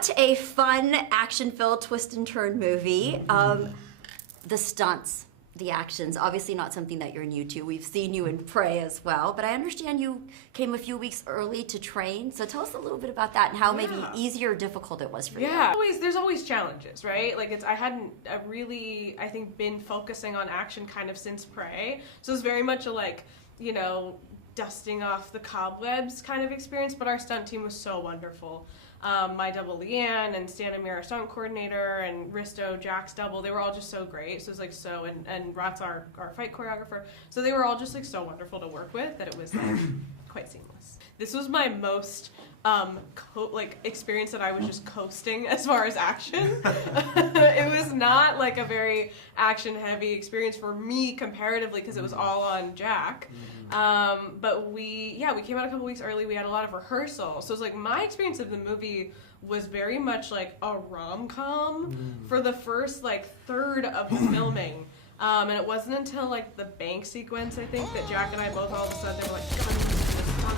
What a fun, action-filled twist and turn movie. The stunts, the actions, obviously not something that you're new to. We've seen you in Prey as well, but I understand you came a few weeks early to train. So tell us a little bit about that and how maybe easy or difficult it was for you. Yeah, there's always challenges, right? Like I hadn't really, I think, been focusing on action kind of since Prey. So it's very much a like, you know, dusting off the cobwebs kind of experience, but our stunt team was so wonderful. My double Leanne and Stan Amir, our stunt coordinator, and Risto, Jack's double, they were all just so great. So it was like and Rat's our fight choreographer. So they were all just like so wonderful to work with that it was like quite seamless. This was my most experience that I was just coasting as far as action. It was not like a very action heavy experience for me comparatively because it was all on Jack. But we came out a couple weeks early. We had a lot of rehearsal. So it was like my experience of the movie was very much like a rom-com for the first like third of the filming. And it wasn't until like the bank sequence, I think, that Jack and I both all of a sudden, they were like,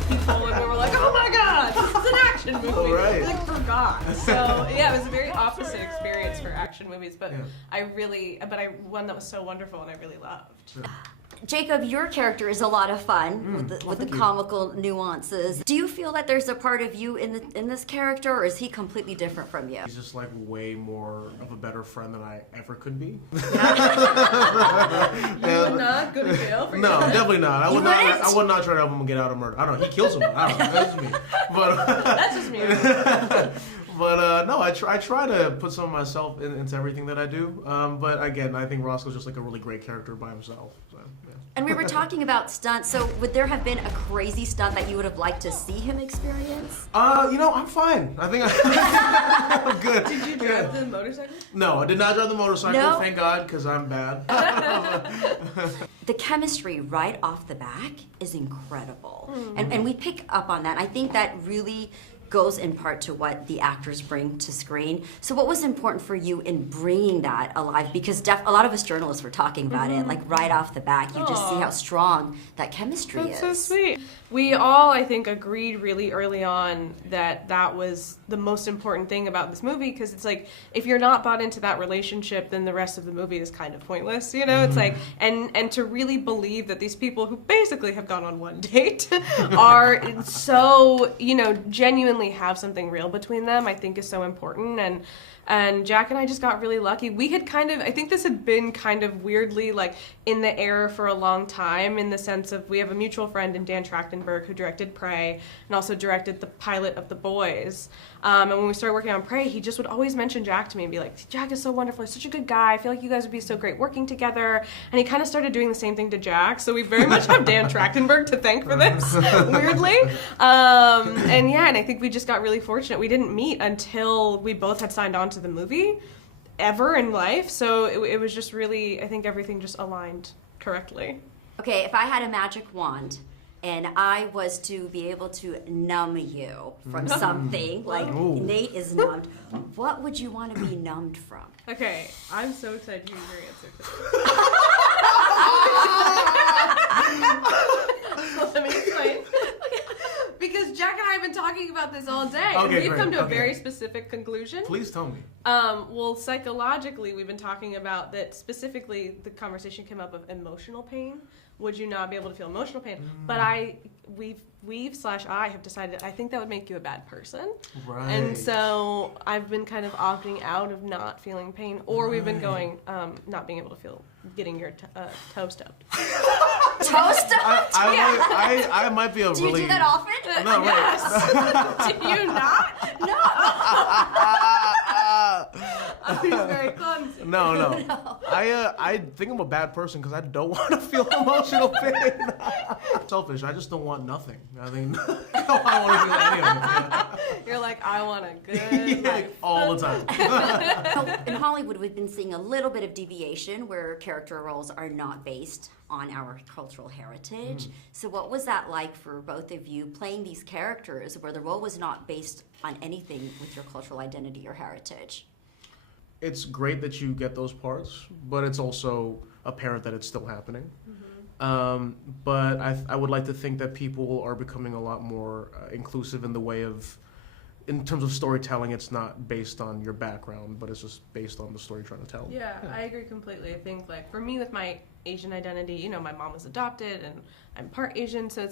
people, and we were like, oh my god, this is an action movie. Right. We like forgot. So yeah, it was a very opposite experience for action movies, but one that was so wonderful and I really loved. Jacob, your character is a lot of fun with the comical nuances. Do you feel that there's a part of you in this character, or is he completely different from you? He's just like way more of a better friend than I ever could be. You would not go to jail for No, definitely not. I would not try to help him get out of murder. I don't know. He kills him. I don't know. That's just me. But that's just me. But no, I try to put some of myself into everything that I do. But again, I think Roscoe's just like a really great character by himself. So, yeah. And we were talking about stunts, so would there have been a crazy stunt that you would have liked to see him experience? You know, I'm fine. I think I'm good. Did you drive the motorcycle? No, I did not drive the motorcycle, no? Thank God, because I'm bad. The chemistry right off the back is incredible. And we pick up on that. I think that really goes in part to what the actors bring to screen. So what was important for you in bringing that alive? Because a lot of us journalists were talking about it, like right off the back. You just see how strong that chemistry is. That's so sweet. We all, I think, agreed really early on that that was the most important thing about this movie, because it's like, if you're not bought into that relationship, then the rest of the movie is kind of pointless, you know? It's like, and to really believe that these people who basically have gone on one date are so, you know, genuinely have something real between them, I think is so important. And Jack and I just got really lucky. We had I think this had been kind of weirdly like in the air for a long time, in the sense of we have a mutual friend in Dan Trachtenberg who directed Prey and also directed the pilot of The Boys. And when we started working on Prey, he just would always mention Jack to me and be like, Jack is so wonderful, he's such a good guy, I feel like you guys would be so great working together. And he kind of started doing the same thing to Jack, so we very much have Dan Trachtenberg to thank for this, weirdly. And I think we just got really fortunate. We didn't meet until we both had signed on to the movie ever in life, so it was just really, I think everything just aligned correctly. Okay, if I had a magic wand and I was to be able to numb you from something, like Nate is numbed, what would you want to be numbed from? Okay, I'm so excited to hear your answer to this. Let me explain. Because Jack and I have been talking about this all day, and we've come to a very specific conclusion. Please tell me. Well, psychologically, we've been talking about that. Specifically, the conversation came up of emotional pain. Would you not be able to feel emotional pain? But I have decided I think that would make you a bad person. Right. And so I've been kind of opting out of not feeling pain, or we've been going not being able to feel getting your toe stubbed. Toe stubbed? I might be a Do really... you do that often? No, yes. Do you not? No. He's very clumsy. No. I think I'm a bad person because I don't want to feel emotional pain. Selfish. I just don't want nothing. I think I don't want to feel any of it. Yeah. You're like, I want a good life. All the time. In Hollywood, we've been seeing a little bit of deviation where character roles are not based on our cultural heritage. So what was that like for both of you, playing these characters where the role was not based on anything with your cultural identity or heritage? It's great that you get those parts, but it's also apparent that it's still happening. But I would like to think that people are becoming a lot more inclusive in the way of in terms of storytelling, it's not based on your background, but it's just based on the story you're trying to tell. Yeah, I agree completely. I think, like, for me with my Asian identity, you know, my mom was adopted and I'm part Asian, so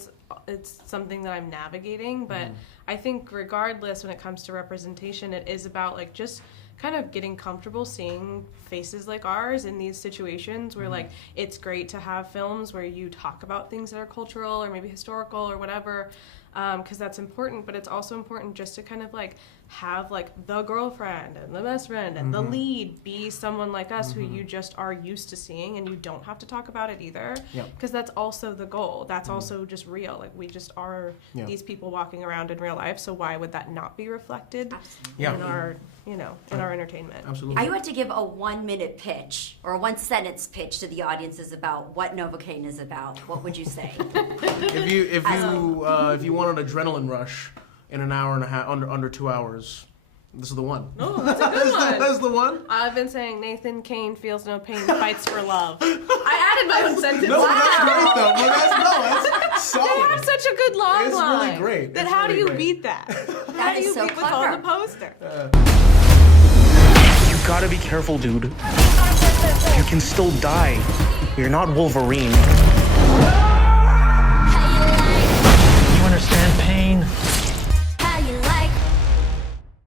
it's something that I'm navigating. But I think regardless, when it comes to representation, it is about, like, just kind of getting comfortable seeing faces like ours in these situations where, like, it's great to have films where you talk about things that are cultural or maybe historical or whatever, because that's important, but it's also important just to kind of, like, have, like, the girlfriend and the best friend and the lead be someone like us who you just are used to seeing, and you don't have to talk about it either, because that's also the goal. That's also just real. Like, we just are these people walking around in real life, so why would that not be reflected in our, you know, in our entertainment? Absolutely. If you had to give a 1-minute pitch or a 1-sentence pitch to the audiences about what Novocaine is about, what would you say? If you want an adrenaline rush in an hour and a half, under 2 hours, this is the one. Oh, that's a good one. That's the one. I've been saying Nathan Kane feels no pain, fights for love. I added my own sentence. No, that's great though. That's solid. They have such a good long It's line. really great. Then It's how do really you great. beat that? That How do is you so beat what's on clever. the poster? You gotta be careful, dude. You can still die. You're not Wolverine.